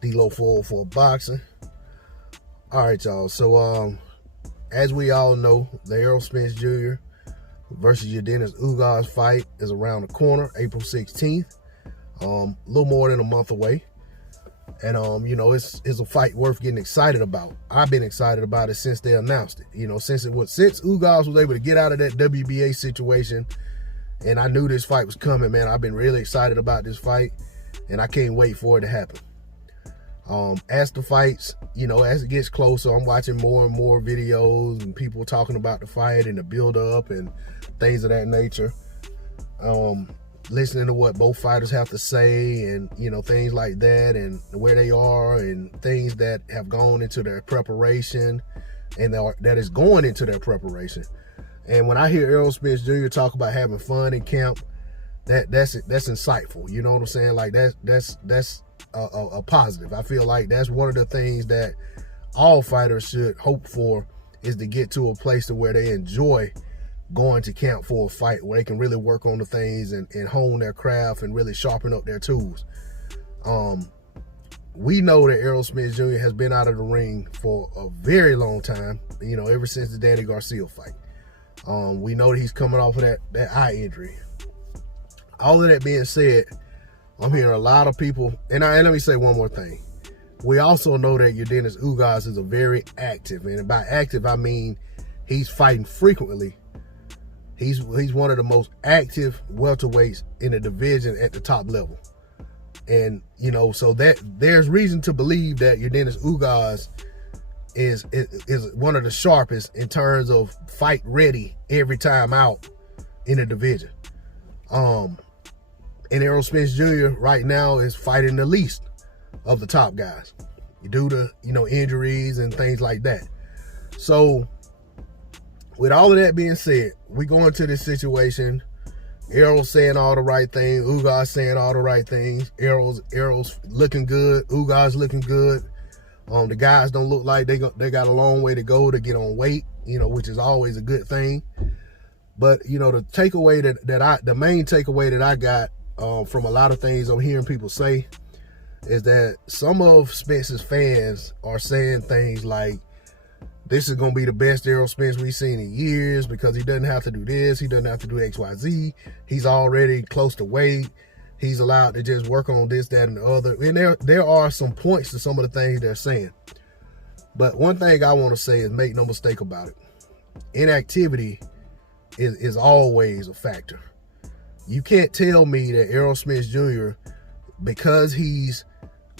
D-Lo 404 Boxing. All right, y'all. So, as we all know, the Errol Spence Jr. versus Ugas fight is around the corner, April 16th. A little more than a month away. And, you know, it's a fight worth getting excited about. I've been excited about it since they announced it. You know, since Ugas was able to get out of that WBA situation, and I knew this fight was coming, man, I've been really excited about this fight, and I can't wait for it to happen. As the fights, you know, as it gets closer, I'm watching more and more videos and people talking about the fight and the build-up and things of that nature. Listening to what both fighters have to say and, you know, things like that and where they are and things that have gone into their preparation and that is going into their preparation. And when I hear Errol Spence Jr. talk about having fun in camp, that's insightful. You know what I'm saying? Like that's a positive. I feel like that's one of the things that all fighters should hope for, is to get to a place to where they enjoy going to camp for a fight, where they can really work on the things and hone their craft and really sharpen up their tools. We know that Errol Spence Jr. has been out of the ring for a very long time, you know, ever since the Danny Garcia fight. We know that he's coming off of that eye injury. All of that being said, I'm hearing a lot of people, and let me say one more thing. We also know that Ugas is a very active, and by active, I mean he's fighting frequently. He's one of the most active welterweights in the division at the top level. And, you know, so that there's reason to believe that Ugas is one of the sharpest in terms of fight ready every time out in the division. And Errol Spence Jr. right now is fighting the least of the top guys due to, you know, injuries and things like that. So with all of that being said, we go into this situation. Errol saying all the right things, Ugas saying all the right things. Errol's looking good, Ugas looking good. The guys don't look like they got a long way to go to get on weight, you know, which is always a good thing. But, you know, the main takeaway that I got from a lot of things I'm hearing people say is that some of Spence's fans are saying things like, this is going to be the best Errol Spence we've seen in years because he doesn't have to do this, he doesn't have to do XYZ, he's already close to weight, he's allowed to just work on this, that, and the other. And there are some points to some of the things they're saying. But one thing I want to say is, make no mistake about it, inactivity is always a factor. You can't tell me that Errol Spence Jr., because he's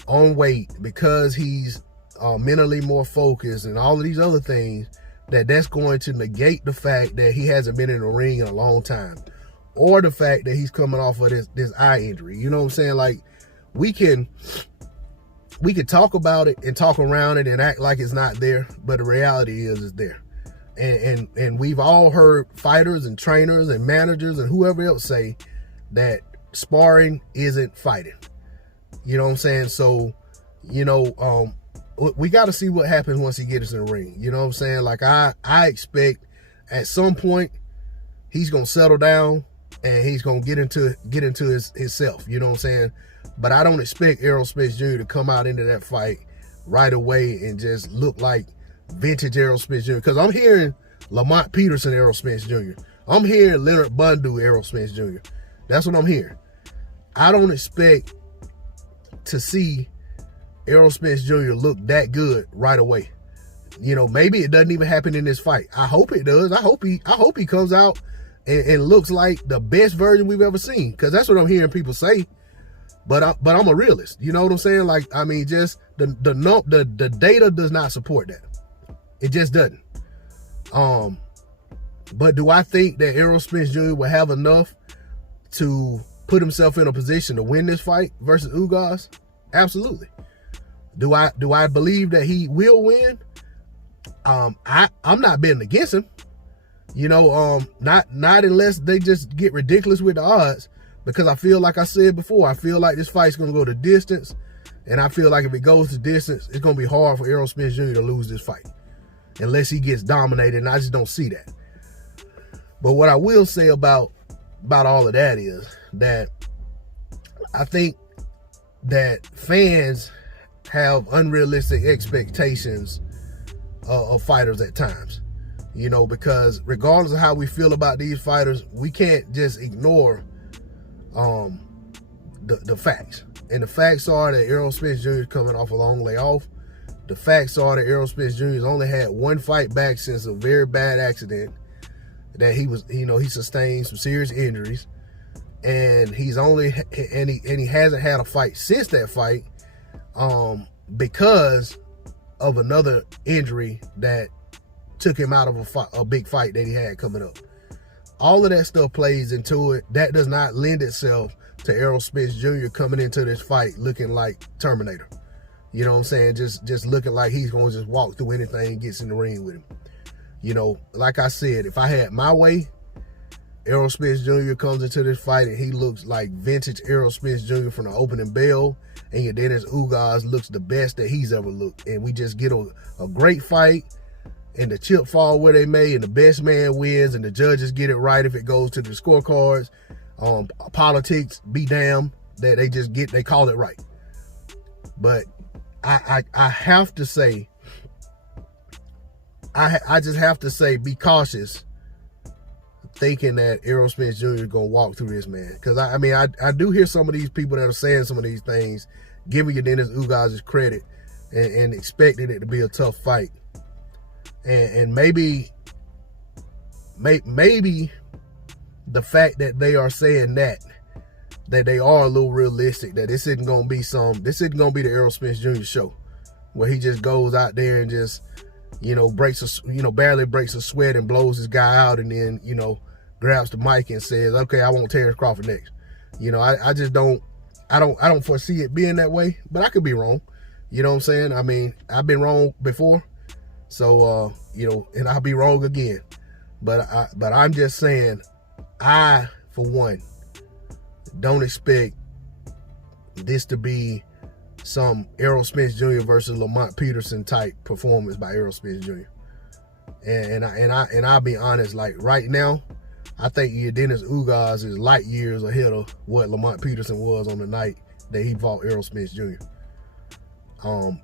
on weight, because he's mentally more focused and all of these other things, that's going to negate the fact that he hasn't been in the ring in a long time, or the fact that he's coming off of this eye injury. You know what I'm saying? Like, we can talk about it and talk around it and act like it's not there, but the reality is it's there. And we've all heard fighters and trainers and managers and whoever else say that sparring isn't fighting. You know what I'm saying? So, you know, we got to see what happens once he gets in the ring. You know what I'm saying? Like, I expect at some point he's going to settle down and he's going to get into himself. You know what I'm saying? But I don't expect Errol Spence Jr. to come out into that fight right away and just look like vintage Errol Spence Jr. Because I'm hearing Lamont Peterson Errol Spence Jr. I'm hearing Leonard Bundu Errol Spence Jr. That's what I'm hearing. I don't expect to see Errol Spence Jr. look that good right away. You know, maybe it doesn't even happen in this fight. I hope it does. I hope he comes out and looks like the best version we've ever seen, because that's what I'm hearing people say. But I'm a realist. You know what I'm saying? Like, I mean, just the data does not support that. It just doesn't. But do I think that Errol Spence Jr. will have enough to put himself in a position to win this fight versus Ugas? Absolutely. Do I believe that he will win? I'm not betting against him. You know, not unless they just get ridiculous with the odds, because I feel like I said before, I feel like this fight's going to go to distance, and I feel like if it goes to distance, it's going to be hard for Errol Spence Jr. to lose this fight unless he gets dominated, and I just don't see that. But what I will say about all of that is that I think that fans have unrealistic expectations of fighters at times, you know, because regardless of how we feel about these fighters, we can't just ignore the facts. And the facts are that Errol Spence Jr. is coming off a long layoff. The facts are that Errol Spence Jr. has only had one fight back since a very bad accident that he sustained some serious injuries, and he hasn't had a fight since that fight because of another injury that took him out of a big fight that he had coming up. All of that stuff plays into it. That does not lend itself to Errol Spence Jr. coming into this fight looking like Terminator. You know what I'm saying? Just looking like he's going to just walk through anything and gets in the ring with him. You know, like I said, if I had my way, Errol Spence Jr. comes into this fight and he looks like vintage Errol Spence Jr. from the opening bell, and your Dennis Ugas looks the best that he's ever looked. And we just get a great fight, and the chip fall where they may, and the best man wins, and the judges get it right if it goes to the scorecards. Politics be damned that they call it right. But I have to say, I just have to say, be cautious thinking that Errol Spence Jr. is going to walk through this, man. Because, I mean, I do hear some of these people that are saying some of these things, giving you Dennis Ugas his credit and expecting it to be a tough fight. And maybe the fact that they are saying that they are a little realistic, that this isn't going to be the Errol Spence Jr. show where he just goes out there and just, you know, barely breaks a sweat and blows his guy out, and then, you know, grabs the mic and says, okay, I want Terrence Crawford next. You know, I just don't foresee it being that way, but I could be wrong. You know what I'm saying? I mean, I've been wrong before. So, you know, and I'll be wrong again. But I'm just saying, I, for one, don't expect this to be some Errol Spence Jr. versus Lamont Peterson type performance by Errol Spence Jr. And I'll be honest, like right now, I think Dennis Ugas is light years ahead of what Lamont Peterson was on the night that he fought Errol Spence Jr.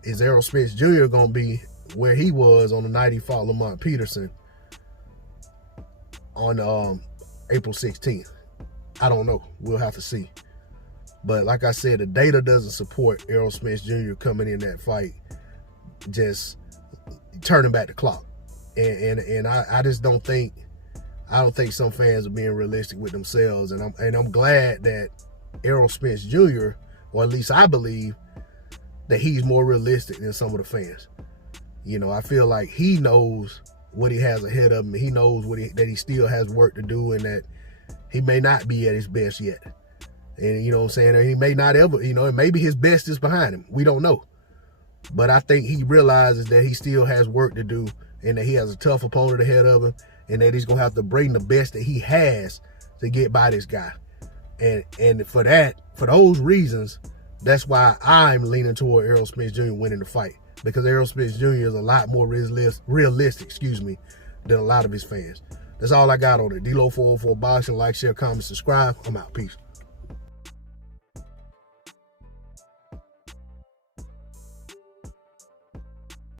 Is Errol Spence Jr. gonna be where he was on the night he fought Lamont Peterson on April 16th? I don't know. We'll have to see. But like I said, the data doesn't support Errol Spence Jr. coming in that fight just turning back the clock. And I just don't think some fans are being realistic with themselves. And I'm glad that Errol Spence Jr., or at least I believe that he's more realistic than some of the fans. You know, I feel like he knows what he has ahead of him. He knows that he still has work to do, and that he may not be at his best yet. And you know what I'm saying? And he may not ever, you know, and maybe his best is behind him. We don't know. But I think he realizes that he still has work to do, and that he has a tough opponent ahead of him, and that he's going to have to bring the best that he has to get by this guy. And for those reasons, that's why I'm leaning toward Errol Spence Jr. winning the fight, because Errol Spence Jr. is a lot more realistic, than a lot of his fans. That's all I got on it. D-Lo 404 Boxing. Like, share, comment, subscribe. I'm out. Peace.